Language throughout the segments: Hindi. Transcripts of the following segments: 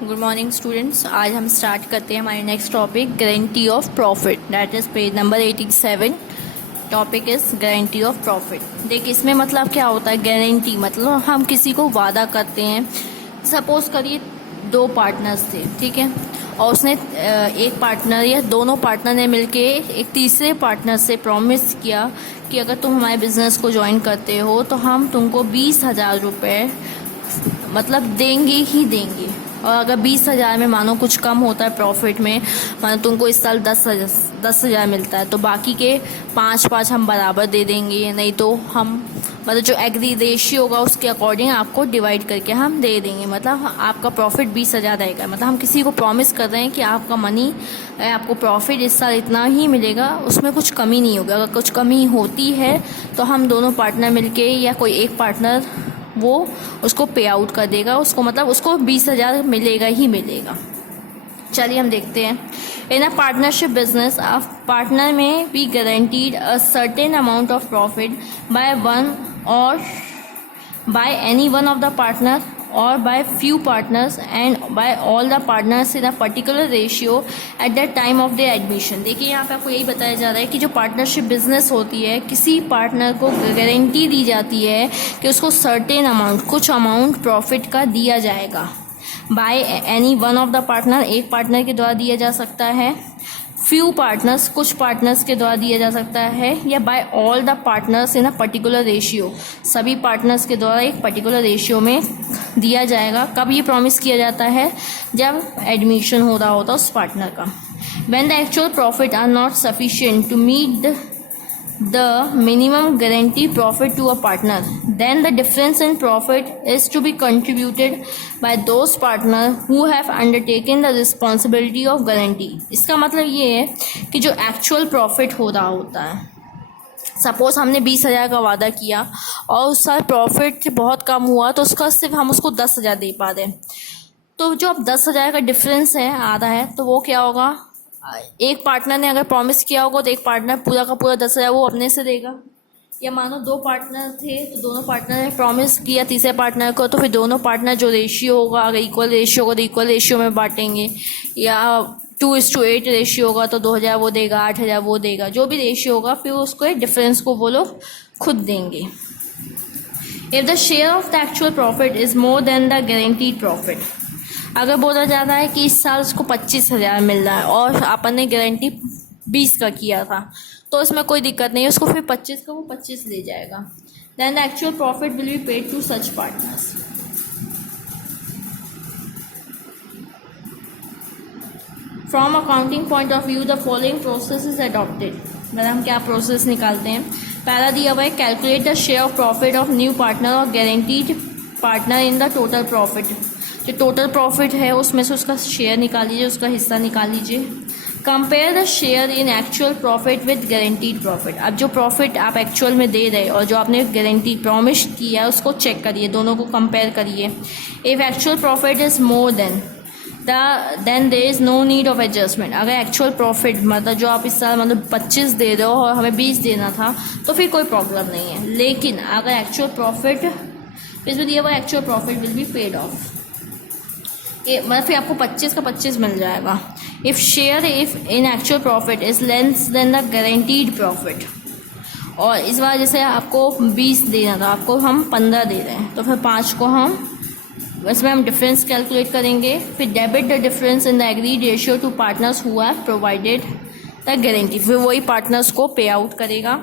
Good morning students. आज हम स्टार्ट करते हैं हमारे next topic guarantee of profit, that is page number 87। Topic is guarantee of profit. देख, इसमें मतलब क्या होता है? गारंटी मतलब हम किसी को वादा करते हैं। सपोज करिए दो पार्टनर्स थे, ठीक है, और उसने एक पार्टनर या दोनों पार्टनर ने मिलके एक तीसरे पार्टनर से प्रॉमिस किया कि अगर तुम हमारे बिजनेस को ज्वाइन करते हो तो हम तुमको 20,000 रुपये मतलब देंगे ही देंगे। और अगर 20,000 में मानो कुछ कम होता है प्रॉफिट में, मानो तुमको इस साल 10,000 मिलता है तो बाकी के 5 हम बराबर दे देंगे, नहीं तो हम मतलब जो एग्री रेशियो होगा उसके अकॉर्डिंग आपको डिवाइड करके हम दे देंगे। मतलब आपका प्रॉफिट 20,000 रहेगा। मतलब हम किसी को प्रॉमिस कर रहे हैं कि आपका मनी, आपको प्रॉफिट इस साल इतना ही मिलेगा, उसमें कुछ कमी नहीं होगी। अगर कुछ कमी होती है तो हम दोनों पार्टनर मिलके या कोई एक पार्टनर वो उसको पे आउट कर देगा, उसको मतलब उसको 20,000 मिलेगा ही मिलेगा। चलिए हम देखते हैं। In a partnership business, a partner में be guaranteed a certain amount of profit by one और by any one of the partner और by few partners and by all the partners in a particular ratio at the time of the admission. देखिए, यहाँ पे आपको यही बताया जा रहा है कि जो पार्टनरशिप बिजनेस होती है, किसी पार्टनर को गारंटी दी जाती है कि उसको सर्टेन अमाउंट, कुछ अमाउंट प्रॉफिट का दिया जाएगा। Bye any one of the partner, एक पार्टनर के द्वारा दिया जा सकता है, फ्यू पार्टनर्स, कुछ पार्टनर्स के द्वारा दिया जा सकता है, या by all the partners in a particular ratio, सभी पार्टनर्स के द्वारा एक पर्टिकुलर रेशियो में दिया जाएगा। कब ये प्रॉमिस किया जाता है? जब एडमिशन हो रहा होता उस पार्टनर का। When the actual profit are not sufficient to meet the minimum guaranteed profit to a partner, then the difference in profit is to be contributed by those partner who have undertaken the responsibility of guarantee। इसका मतलब ये है कि जो एक्चुअल प्रॉफिट हो रहा होता है, सपोज हमने 20,000 का वादा किया और उस साल प्रॉफिट बहुत कम हुआ तो उसका सिर्फ हम उसको 10,000 दे पा रहे, तो जो अब 10,000 का डिफरेंस है आ रहा है, तो वो क्या होगा? एक पार्टनर ने अगर प्रॉमिस किया होगा तो एक पार्टनर पूरा का पूरा 10,000 वो अपने से देगा। या मानो दो पार्टनर थे तो दोनों पार्टनर ने प्रॉमिस किया तीसरे पार्टनर को, तो फिर दोनों पार्टनर जो रेशियो होगा, अगर इक्वल रेशियो होगा तो इक्वल रेशियो में बांटेंगे, या 2:8 रेशियो होगा तो 2,000 वो देगा, 8,000 वो देगा, जो भी रेशियो होगा फिर उसको डिफरेंस को वो लोग खुद देंगे। If the share of the actual profit is more then the guaranteed profit, अगर बोला जा रहा है कि इस साल उसको 25,000 मिल रहा है और अपन ने गारंटी 20 का किया था, तो इसमें कोई दिक्कत नहीं है, उसको फिर 25 का वो 25 ले जाएगा। Then the actual profit will be paid to such partners. From accounting point of view the following process is adopted. मतलब हम क्या प्रोसेस निकालते हैं? पहला दिया हुआ है, calculate the share of profit of new partner और guaranteed partner in the total profit. जो टोटल प्रॉफिट है उसमें से उसका शेयर निकाल लीजिए, उसका हिस्सा निकाल लीजिए। Compare the share in actual profit with guaranteed profit. अब जो प्रॉफिट आप एक्चुअल में दे रहे और जो आपने गारंटी प्रॉमिस किया है उसको चेक करिए, दोनों को कंपेयर करिए। If actual profit is more than there is no need of adjustment. अगर एक्चुअल प्रॉफिट मतलब जो आप इस साल मतलब 25 दे रहे हो और हमें 20 देना था तो फिर कोई प्रॉब्लम नहीं है। लेकिन अगर एक्चुअल प्रॉफिट इसमें दिया हुआ actual profit will be paid of, मतलब फिर आपको 25 का 25 मिल जाएगा। If share if in actual profit is less than the guaranteed profit, और इस बार जैसे आपको 20 देना था, आपको हम 15 दे रहे हैं, तो फिर 5 को हम इसमें हम डिफरेंस कैलकुलेट करेंगे। फिर debit the difference in the agreed ratio two partners who have provided the guarantee, फिर वही पार्टनर्स को पे आउट करेगा।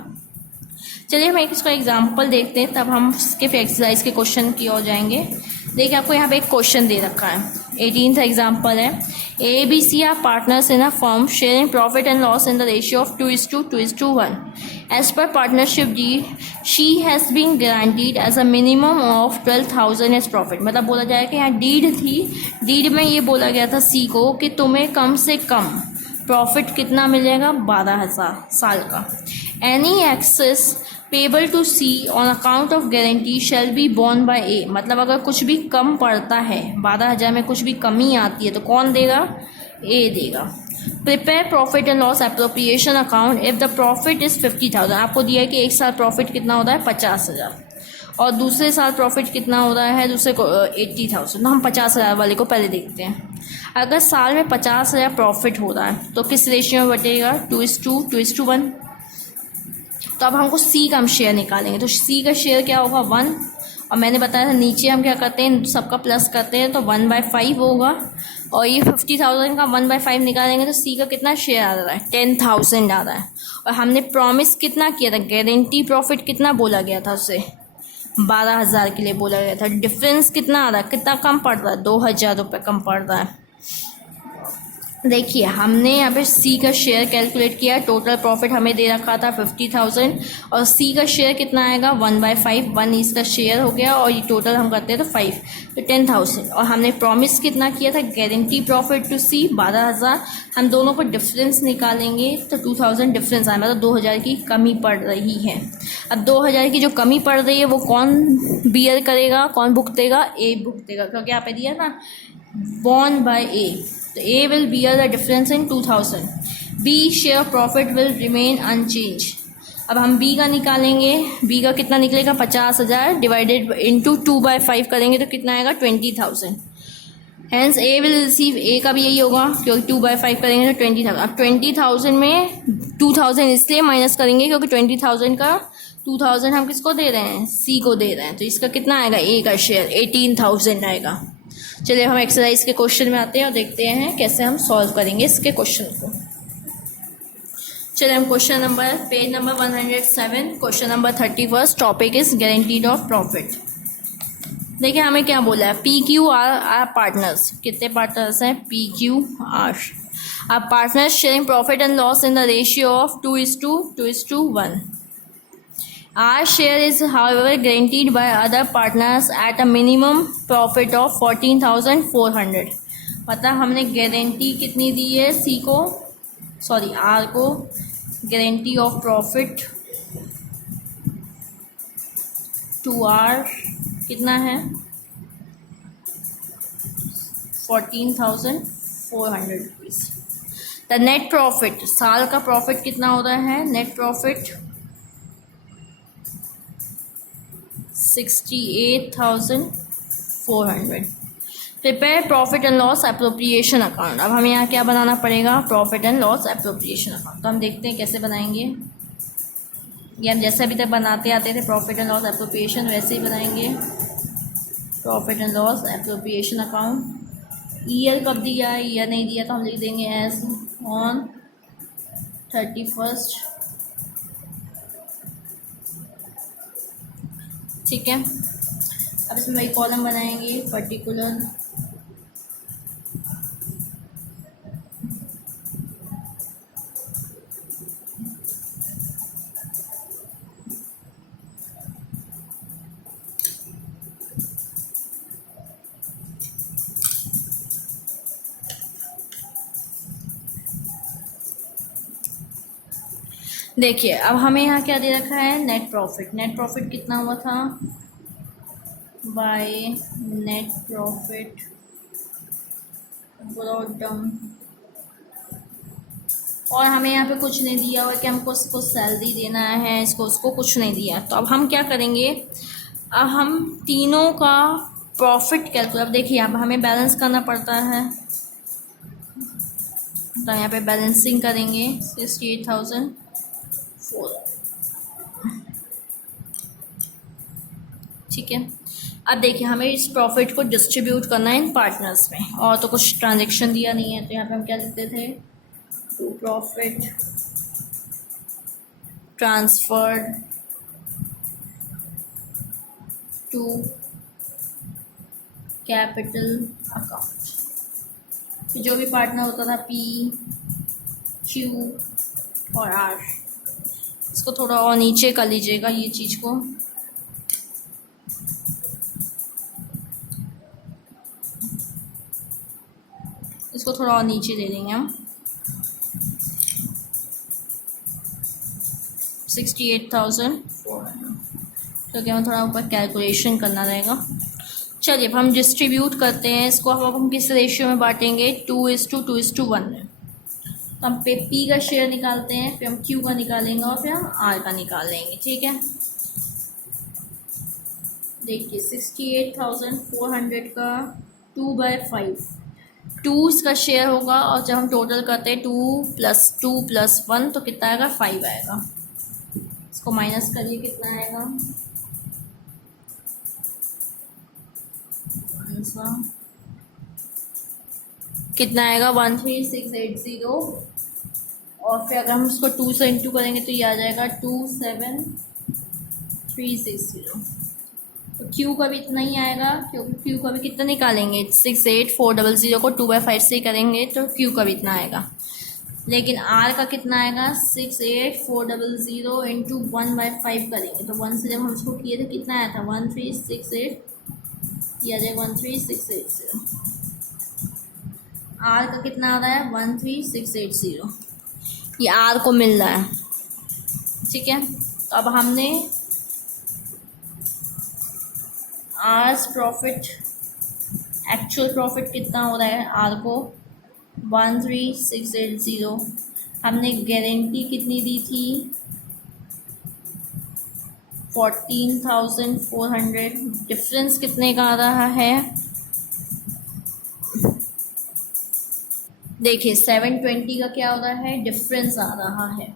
चलिए हम इसका एग्जाम्पल देखते हैं, तब हम इसके फिर एक्सरसाइज के क्वेश्चन की ओर जाएंगे। देखिए, आपको यहाँ पे एक क्वेश्चन दे रखा है, 18th एग्जाम्पल है। A B C are partners in a firm sharing profit and loss in the ratio of 2:1। As per partnership deed she has been guaranteed as a minimum of 12,000 as profit. मतलब बोला जाए कि यहाँ डीड थी, डीड में ये बोला गया था सी को कि तुम्हें कम से कम प्रॉफिट कितना मिलेगा? 12,000 साल का। Any excess payable to C on account of guarantee shall be borne by A. मतलब अगर कुछ भी कम पड़ता है, 12,000 में कुछ भी कमी आती है तो कौन देगा? ए देगा। Prepare profit and loss appropriation account if the profit is 50,000। आपको दिया है कि एक साल प्रॉफिट कितना होता है? 50,000, और दूसरे साल प्रॉफिट कितना हो रहा है दूसरे को 80,000। तो हम 50,000 वाले को पहले देखते हैं। अगर साल में 50,000 प्रॉफिट हो रहा है तो किस रेशियो में बटेगा, 2:1। तो अब हमको सी का हम शेयर निकालेंगे, तो सी का शेयर क्या होगा 1, और मैंने बताया था नीचे हम क्या करते हैं सबका प्लस करते हैं तो 1/5 होगा। और ये 50,000 का 1/5 निकालेंगे तो सी का कितना शेयर आ रहा है 10,000 आ रहा है। और हमने प्रॉमिस कितना किया था, गारंटी प्रॉफिट कितना बोला गया था उससे 12,000 के लिए बोला गया था। डिफरेंस कितना आ रहा है, कितना कम पड़ रहा है, 2,000 रुपये कम पड़ रहा है। देखिए हमने यहाँ पे सी का शेयर कैलकुलेट किया, टोटल प्रॉफिट हमें दे रखा था 50,000 और सी का शेयर कितना आएगा 1/5, 1 इसका शेयर हो गया और ये टोटल हम करते हैं तो 5, तो 10,000। और हमने प्रॉमिस कितना किया था, गारंटी प्रॉफिट टू सी 12,000। हम दोनों को डिफरेंस निकालेंगे तो 2,000 डिफरेंस आया, मतलब 2,000 की कमी पड़ रही है। अब 2,000 की जो कमी पड़ रही है वो कौन बियर करेगा, कौन भुगतेगा, ए भुगतेगा, क्योंकि यहाँ पे दिया ना बॉर्न बाय ए, तो A will bear the difference in 2,000. B share profit will remain unchanged. अब हम B का निकालेंगे, B का कितना निकलेगा 50,000 डिवाइडेड इंटू 2/5 करेंगे तो कितना आएगा 20,000। Hence A will receive, A का भी यही होगा क्योंकि 2/5 करेंगे तो 20,000। अब 20,000 में 2,000 इसलिए माइनस करेंगे क्योंकि 20,000 का 2,000 हम किसको दे रहे हैं, C को दे रहे हैं, तो इसका कितना आएगा A का शेयर 18,000 आएगा। चलिए हम एक्सरसाइज के क्वेश्चन में आते हैं और देखते हैं कैसे हम सॉल्व करेंगे इसके क्वेश्चन को। चलिए हम question number page number 107 question number 31 topic is guaranteed of profit. देखिए हमें क्या बोला है, PQR पार्टनर्स, कितने पार्टनर्स हैं PQR are partners sharing profit and loss in the ratio of 2:1। Our share is however guaranteed by other partners at a minimum profit of 14,400। मतलब हमने गारंटी कितनी दी है सी को, सॉरी आर को, guarantee of profit to R कितना है 14,400 रुपीज़। द नेट प्रॉफिट, साल का प्रॉफिट कितना हो रहा है, net profit 68,400। Prepare profit and loss appropriation account. अब हमें यहाँ क्या बनाना पड़ेगा, profit and loss appropriation account. तो हम देखते हैं कैसे बनाएंगे, ये हम जैसे अभी तक बनाते आते थे प्रॉफिट एंड लॉस अप्रोप्रिएशन वैसे ही बनाएंगे। Profit and loss appropriation account, year कब दिया है, ईयर नहीं दिया तो हम लिख देंगे एज ऑन 31st, ठीक है। अब इसमें वही कॉलम बनाएंगे पर्टिकुलर, देखिए अब हमें यहाँ क्या दे रखा है, नेट प्रॉफिट। नेट प्रॉफिट कितना हुआ था, by net profit brought down, और हमें यहाँ पे कुछ नहीं दिया और कि हमको इसको सैलरी देना है, इसको उसको कुछ नहीं दिया। तो अब हम क्या करेंगे, अब हम तीनों का प्रॉफिट कैलकुलेट, अब देखिए अब हमें बैलेंस करना पड़ता है तो यहाँ पे बैलेंसिंग करेंगे 68,400, ठीक है। अब देखिए हमें इस प्रॉफिट को डिस्ट्रीब्यूट करना है इन पार्टनर्स में, और तो कुछ ट्रांजेक्शन दिया नहीं है तो यहाँ पे हम क्या लिखते थे, to profit transferred to capital account. जो भी पार्टनर होता था P, Q और R, इसको थोड़ा और नीचे कर लीजिएगा ये चीज़ को, इसको थोड़ा और नीचे दे देंगे हम 68,400, क्योंकि हमें थोड़ा ऊपर कैलकुलेशन करना रहेगा। चलिए अब हम डिस्ट्रीब्यूट करते हैं इसको, अब हम किस रेशियो में बांटेंगे, 2:1 में। तो हम पे P का शेयर निकालते हैं, फिर हम Q का निकालेंगे और फिर हम R का निकाल लेंगे, ठीक है। देखिए 68,400 का 2/5, 2 इसका शेयर होगा, और जब हम टोटल करते हैं 2 + 1 तो कितना आएगा, 5 आएगा। इसको माइनस करिए, कितना आएगा, आंसर कितना आएगा 13680। और फिर अगर हम उसको 2 से इंटू करेंगे तो ये आ जाएगा 27360। तो क्यू का भी इतना ही आएगा, क्योंकि क्यू का भी कितना निकालेंगे, 68400 को 2/5 से ही करेंगे तो क्यू का भी इतना आएगा। लेकिन आर का कितना आएगा, 68400 इंटू 1/5 करेंगे तो 1 से जब हम इसको किए थे कितना आया था, 1368, ये आ जाएगा 13680। आर का कितना आ रहा है, 13680, ये आर को मिल रहा है। ठीक है, तो अब हमने आर्स प्रॉफिट, एक्चुअल प्रॉफिट कितना हो रहा है आर को, 13680। हमने गारंटी कितनी दी थी, 14,400। डिफरेंस कितने का आ रहा है, देखिए 720 का क्या हो रहा है, डिफरेंस आ रहा है,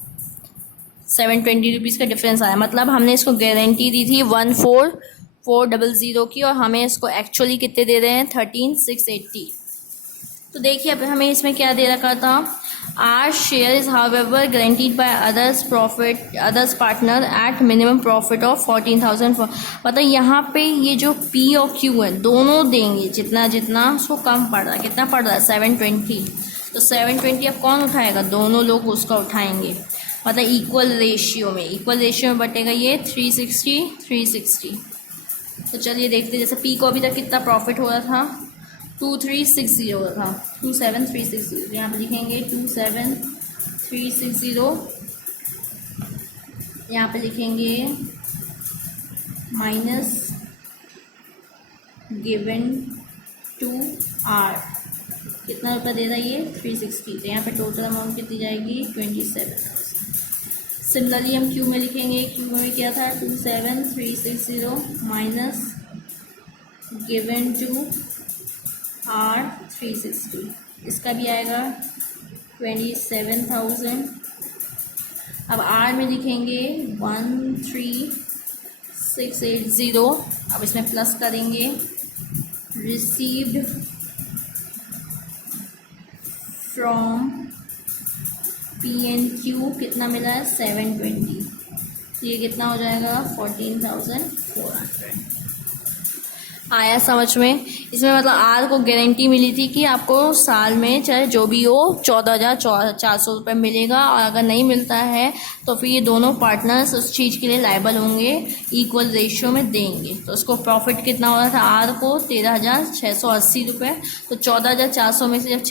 720 रुपीज़ का डिफरेंस आया। मतलब हमने इसको गारंटी दी थी 14,400 की, और हमें इसको एक्चुअली कितने दे रहे हैं, 13,680। तो देखिए अब हमें इसमें क्या दे रखा था, R share is however guaranteed by others partner at minimum profit of 14,000। मतलब यहाँ पे ये जो पी और क्यू है दोनों देंगे, जितना जितना उसको कम पड़ रहा है, कितना पड़ रहा है 720। तो 720 अब कौन उठाएगा, दोनों लोग उसका उठाएंगे, मतलब इक्वल रेशियो में बटेगा ये 360। तो चलिए देखते हैं, जैसे पी को अभी तक कितना प्रॉफिट हो रहा था, 2360 का था, 27360। यहाँ पे लिखेंगे 27360, यहाँ पे लिखेंगे माइनस गिवन टू आर, कितना रुपये दे रहा है ये, 360। तो यहाँ पे टोटल अमाउंट कितनी जाएगी, 27,000। सिमिलरली हम क्यू में लिखेंगे, क्यू में क्या था, 27360 माइनस गिवन टू आर 360, इसका भी आएगा 27,000। अब आर में लिखेंगे 13680, अब इसमें प्लस करेंगे, received from P and Q कितना मिला है, 720। तो ये कितना हो जाएगा, 14,400। आया समझ में। इसमें मतलब आर को गारंटी मिली थी कि आपको साल में चाहे जो भी हो 14,400 रुपये मिलेगा, और अगर नहीं मिलता है तो फिर ये दोनों पार्टनर्स उस चीज़ के लिए लायबल होंगे, इक्वल रेशियो में देंगे। तो उसको प्रॉफिट कितना हो रहा था आर को, 13,680 रुपये। तो 14,400 में से जब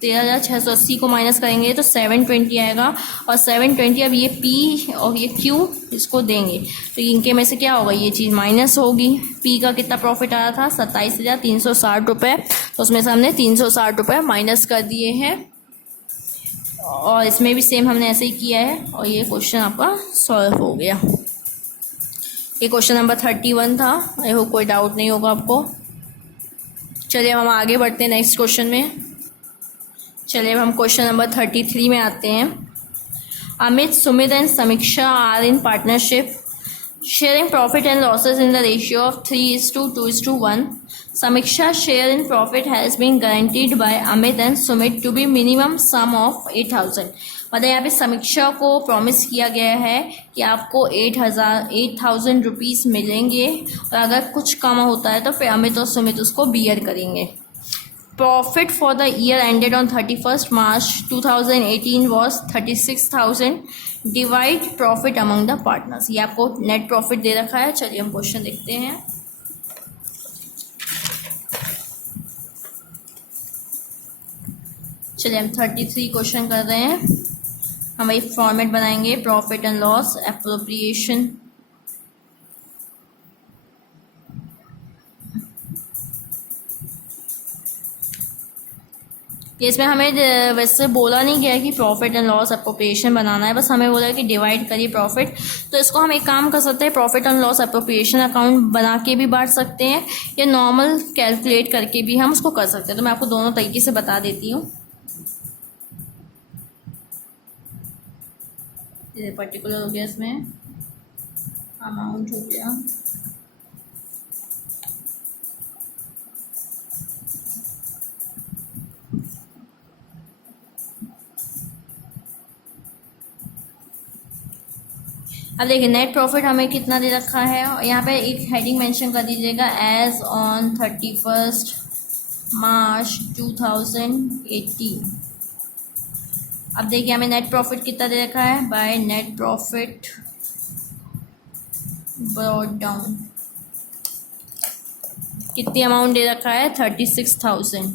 13,680 को माइनस करेंगे तो 720 आएगा, और 720 अब ये पी और ये क्यू इसको देंगे, तो इनके में से क्या होगा, ये चीज़ माइनस होगी। पी का कितना प्रॉफिट आ रहा था, 27,360 रुपये, तो उसमें से हमने 360 रुपये माइनस कर दिए हैं। और इसमें भी सेम हमने ऐसे ही किया है, और ये क्वेश्चन आपका सॉल्व हो गया। ये क्वेश्चन नंबर 31 था। आई होप कोई डाउट नहीं होगा आपको। चलिए हम आगे बढ़ते हैं नेक्स्ट क्वेश्चन में। चलिए अब हम क्वेश्चन नंबर 33 में आते हैं। Amit, Sumit and Samiksha are in partnership, sharing profit and losses in the ratio of 3:2:1. Samiksha's share in profit has been guaranteed by Amit and Sumit to be minimum sum of 8,000. मतलब यहाँ पे समीक्षा को प्रॉमिस किया गया है कि आपको 8,000 रुपीज़ मिलेंगे, और अगर कुछ कम होता है तो फिर अमित और सुमित उसको बियर करेंगे। Profit for the year ended on 31st March 2018 was 36,000. Divide profit among the partners. ये आपको नेट प्रॉफिट दे रखा है। चलिए हम क्वेश्चन देखते हैं। चलिए हम 33 क्वेश्चन कर रहे हैं। हम एक फॉर्मेट बनाएंगे, प्रॉफिट एंड लॉस, एप्रोप्रिएशन, ये इसमें हमें वैसे बोला नहीं गया कि प्रॉफिट एंड लॉस अप्रोप्रिएशन बनाना है, बस हमें बोला कि डिवाइड करिए प्रॉफिट। तो इसको हम एक काम कर सकते हैं, profit and loss appropriation account बना के भी बांट सकते हैं या नॉर्मल कैलकुलेट करके भी हम उसको कर सकते हैं। तो मैं आपको दोनों तरीके से बता देती हूँ। ये पर्टिकुलर हो गया, इसमें अमाउंट हो गया, अब देखिए नेट प्रॉफिट हमें कितना दे रखा है, और यहाँ पे एक हेडिंग मेंशन कर दीजिएगा, एज ऑन 31 मार्च 2018। अब देखिए हमें नेट प्रॉफिट कितना दे रखा है, by net profit brought down कितनी अमाउंट दे रखा है, 36,000।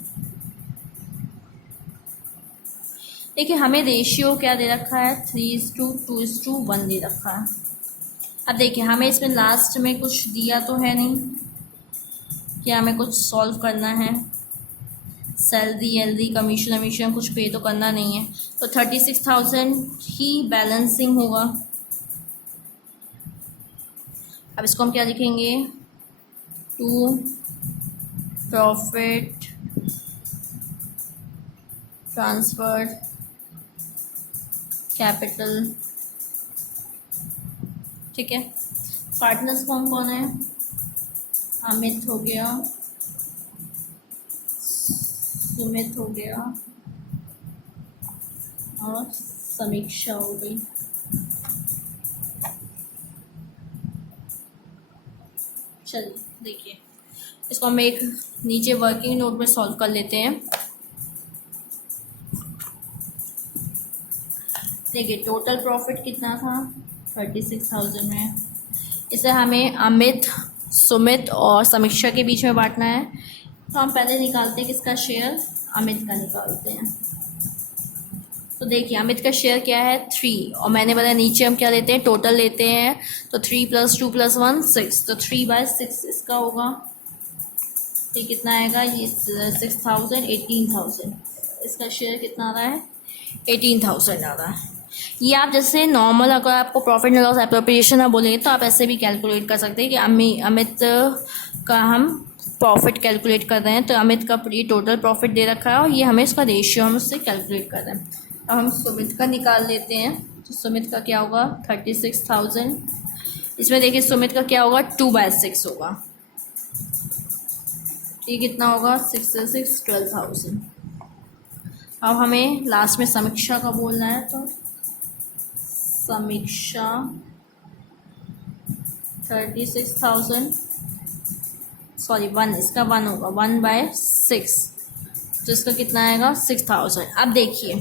देखिए हमें रेशियो क्या दे रखा है, 3:2:1 दे रखा है। अब देखिए हमें इसमें लास्ट में कुछ दिया तो है नहीं कि हमें कुछ सॉल्व करना है, सैलरी एलरी कमीशन वमीशन कुछ पे तो करना नहीं है, तो 36,000 ही बैलेंसिंग होगा। अब इसको हम क्या लिखेंगे, टू प्रॉफिट ट्रांसफर्ड कैपिटल, ठीक है। पार्टनर्स कौन कौन है, अमित हो गया, सुमित हो गया और समीक्षा हो गई। चलिए देखिए इसको हम एक नीचे वर्किंग नोट में सॉल्व कर लेते हैं। देखिए टोटल प्रॉफिट कितना था, 36,000 में। इसे हमें अमित, सुमित और समीक्षा के बीच में बांटना है, तो हम पहले निकालते हैं किसका शेयर, अमित का निकालते हैं। तो देखिए अमित का शेयर क्या है, 3, और मैंने बताया नीचे हम क्या लेते हैं, टोटल लेते हैं, तो 3 + 2 + 1 6, तो 3/6 इसका होगा। ये कितना आएगा, ये 6,000, 18,000। इसका शेयर कितना आ रहा है, 18,000 आ रहा है। ये आप जैसे नॉर्मल अगर आपको प्रॉफिट एंड लॉस एप्रोप्रिएशन आप बोलेंगे तो आप ऐसे भी कैलकुलेट कर सकते हैं कि अमित का हम प्रॉफिट कैलकुलेट कर रहे हैं, तो अमित का ये टोटल प्रॉफिट दे रखा है और ये हमें इसका रेशियो हम उससे कैलकुलेट कर रहे हैं। अब हम सुमित का निकाल लेते हैं, तो सुमित का क्या होगा, 36,000। इसमें देखिए सुमित का क्या होगा, 2/6 होगा, ये कितना होगा, 6 से 6 12,000। अब हमें लास्ट में समीक्षा का बोलना है, तो समीक्षा 36,000, सॉरी 1, इसका 1 होगा, 1/6, तो इसका कितना आएगा, 6,000। अब देखिए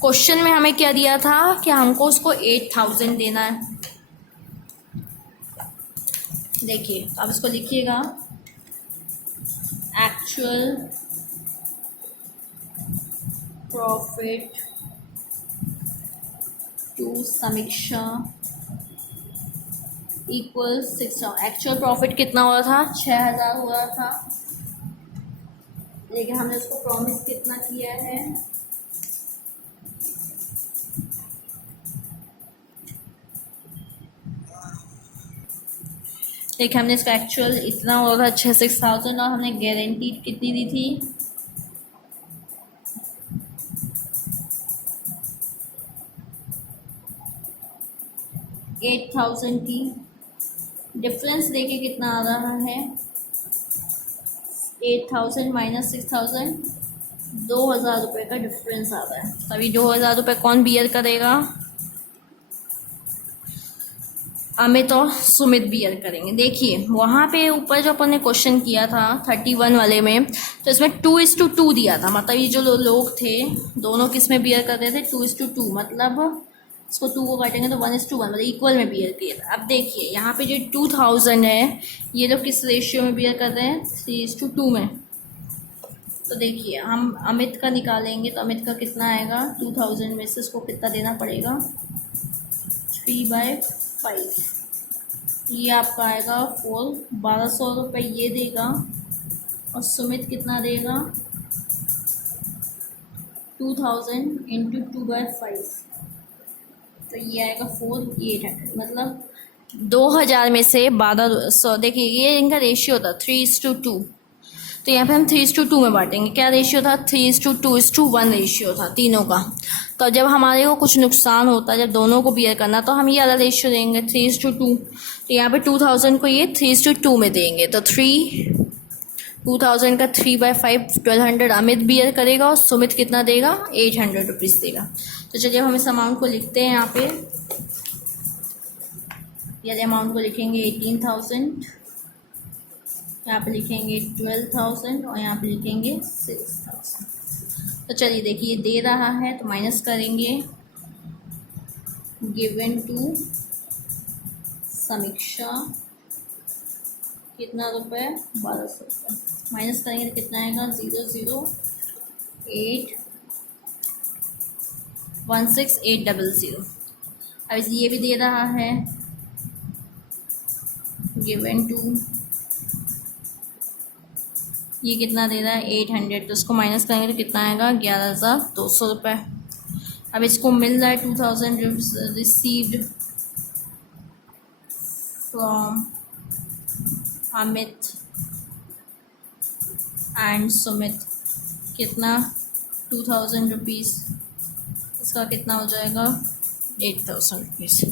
क्वेश्चन में हमें क्या दिया था कि हमको उसको 8,000 देना है। देखिए अब इसको लिखिएगा, एक्चुअल प्रॉफिट टू समीक्षा इक्वल 6,000। एक्चुअल प्रॉफिट कितना हो रहा था, 6,000 हो रहा था, लेकिन हमने उसको प्रॉमिस कितना किया है, देखिए हमने इसका एक्चुअल इतना हो रहा था 6,000 और हमने गारंटी कितनी दी थी, 8,000 की। डिफरेंस देखिए कितना आ रहा है, 8,000 माइनस 6,000, 2,000 रुपये का डिफरेंस आ रहा है। तभी 2,000 रुपये कौन बियर करेगा, अमित और सुमित बियर करेंगे। देखिए वहाँ पे ऊपर जो अपन ने क्वेश्चन किया था 31 वाले में, तो इसमें 2:2 दिया था, मतलब ये जो लोग थे दोनों किस में बियर कर रहे थे, 2:2, मतलब इसको 2 को काटेंगे तो 1:1, मतलब इक्वल में बियर किया था। अब देखिए यहाँ पे जो 2,000 है ये लोग किस रेशियो में बियर कर रहे हैं, 3:2 में। तो देखिए हम अमित का निकालेंगे, तो अमित का कितना आएगा, 2,000 में से इसको कितना देना पड़ेगा, 3/5, ये आपका आएगा 4, 1,200 रुपये ये देगा, और सुमित कितना देगा, 2000 इंटू 2/5, तो ये आएगा 4, ये 800, मतलब 2000 में से 1200, देखिए ये इनका रेशियो था 3:2, तो यहाँ पे हम 3:2 में बांटेंगे। क्या रेशियो था? 3:2:1 रेशियो था तीनों का। तो जब हमारे को कुछ नुकसान होता है, जब दोनों को बियर करना, तो हम ये वाला रेशियो देंगे 3:2। तो यहाँ पे 2000 को ये 3:2 में देंगे, तो 2000 का 3/5 1200 अमित बियर करेगा और सुमित कितना देगा? 800 रुपीज़ देगा। तो चलिए हम इस अमाउंट को लिखते हैं यहाँ पे। ये अमाउंट को लिखेंगे 18,000, यहाँ पे लिखेंगे 12,000 और यहाँ पे लिखेंगे 6,000। तो चलिए देखिए ये दे रहा है, तो माइनस करेंगे गिवन टू समीक्षा कितना रुपए? 1200 रुपये। माइनस करेंगे तो कितना आएगा? 00816,800। अब ये भी दे रहा है गिवन टू, ये कितना दे रहा है? 800, तो उसको माइनस करेंगे तो कितना आएगा? 11,200 रुपये। अब इसको मिल रहा है 2000 received from Amit and Sumit, कितना? 2000 रुपीज़। इसका कितना हो जाएगा? 8,000 रुपीज़।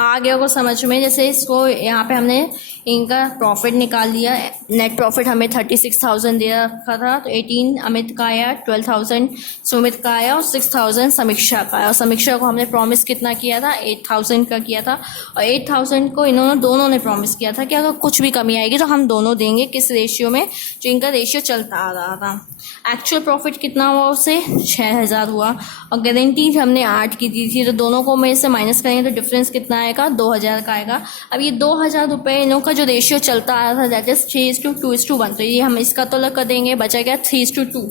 आ गया को समझ में? जैसे इसको यहाँ पे हमने इनका प्रॉफिट निकाल लिया। नेट प्रॉफिट हमें 36,000 दे रखा था, तो 18 अमित का आया, 12,000 सुमित का आया और 6,000 समीक्षा का आया। और समीक्षा को हमने प्रॉमिस कितना किया था? 8,000 का किया था। और 8,000 को दोनों ने प्रॉमिस किया था कि अगर कुछ भी कमी आएगी तो हम दोनों देंगे। किस रेशियो में? जो इनका रेशियो चलता आ रहा था। एक्चुअल प्रॉफिट कितना हुआ? उससे 6,000 हुआ और गारंटी हमने 8 की दी थी, तो दोनों को में से माइनस करेंगे तो डिफरेंस कितना आएगा? 2,000 का आएगा। अब ये 2,000 रुपये इन लोगों का जो रेशियो चलता आ रहा था दैट इज 3:2:1, तो ये हम इसका तो अलग कर देंगे, बचा गया 3:2।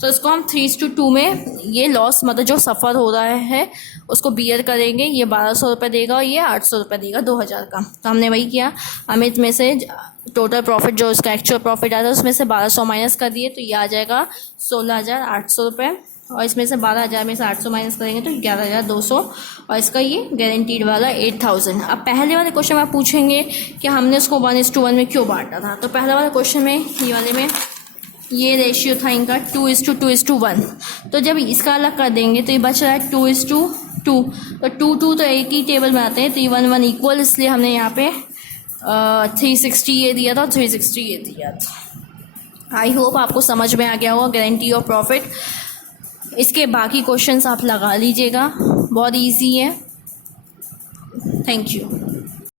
तो इसको हम 3:2 में ये लॉस मतलब जो सफ़र हो रहा है उसको बियर करेंगे। ये 1,200 रुपये देगा और ये 800 रुपये देगा 2,000 का। तो हमने वही किया, अमित में से टोटल प्रॉफिट जो उसका एक्चुअल प्रॉफिट आता है उसमें से 1,200 माइनस कर दिए, तो ये आ जाएगा 16,800 रुपये। और इसमें से 12,000 में से 800 माइनस करेंगे तो 11,200। और इसका ये गारंटीड वाला 8,000। अब पहले वाले क्वेश्चन में आप पूछेंगे कि हमने उसको 1:1 में क्यों बांटा था। तो पहले वाले क्वेश्चन में ये वाले में ये रेशियो था इनका 2:2:1। तो जब इसका अलग कर देंगे तो ये बच रहा है 2:2। तो 2 तो एक ही टेबल में आते हैं, तो ये 1 इक्वल, इसलिए हमने यहाँ पे 360 ये दिया था, 360 ये दिया था। आई होप आपको समझ में आ गया होगा गारंटी ऑफ प्रॉफिट। इसके बाकी क्वेश्चंस आप लगा लीजिएगा, बहुत इजी है। Thank you.